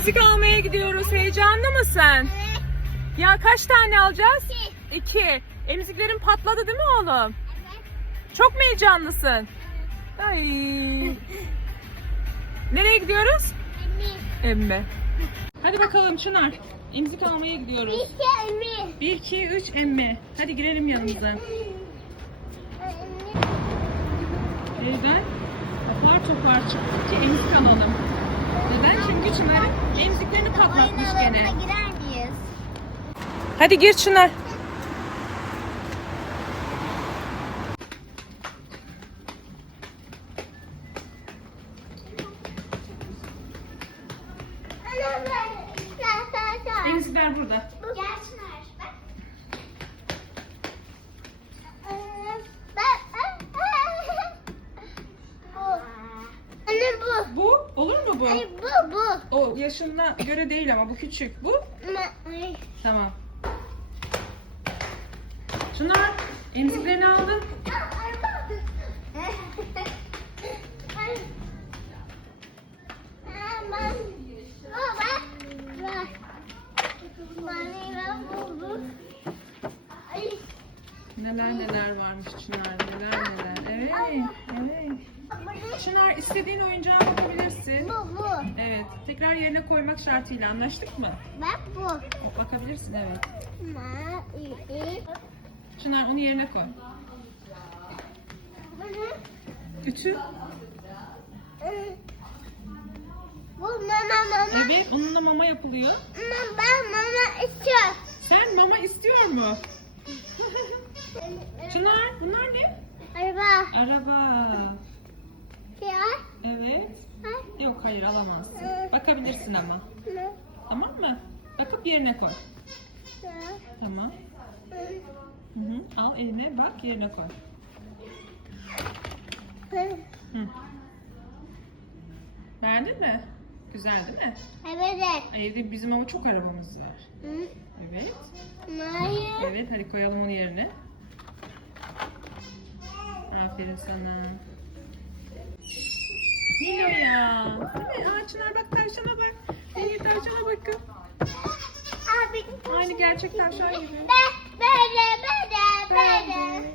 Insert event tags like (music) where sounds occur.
Emzik almaya gidiyoruz. Heyecanlı mısın? Ya kaç tane alacağız? İki. Emziklerin patladı değil mi oğlum? Çok mu heyecanlısın? Ay. (laughs) Nereye gidiyoruz? Emme. Hadi bakalım Çınar. Emzik almaya gidiyoruz. 1, 2, 3 emme. Hadi girelim yanımıza. Neden? Apar topar çıktık ki emzik alalım. Neden? Çünkü Çınar'ın emziklerini patlatmış gene. girer miyiz? Hadi gir Çınar. Emzikler burada. Gel Çınar. Bak. Bak. Bu. Anne bu. Bu? Ay bu bu. O yaşına göre değil ama bu küçük. Bu ay. tamam. Çınar emziklerini aldın. Neler neler varmış Çınar neler neler. Evet Çınar istediğin oyuncağa bakabilirsin. Bu bu. Evet tekrar yerine koymak şartıyla anlaştık mı? Bak bu. Bakabilirsin evet. Ma iyi. Çınar onu yerine koy. Ütü. Bu mama mama. Evet onunla mama yapılıyor. Mama ben mama istiyorum. Sen mama istiyor mu? (laughs) Çınar bunlar ne? Araba. Araba. Ya. Evet. Ha? Yok hayır alamazsın. Bakabilirsin ama. Tamam mı? Bakıp yerine koy. Tamam. Hı hı. Al eline bak yerine koy. Hı. Beğendin mi? Güzel değil mi? Evet. Evde bizim ama çok arabamız var. Hı. Evet. Hayır. Evet hadi koyalım onu yerine. Aferin sana. Nilo ya. Çınar bak tavşana bak. Nehir tavşana bakın. Abi. Aynı gerçek tavşan gibi. Böyle böyle böyle.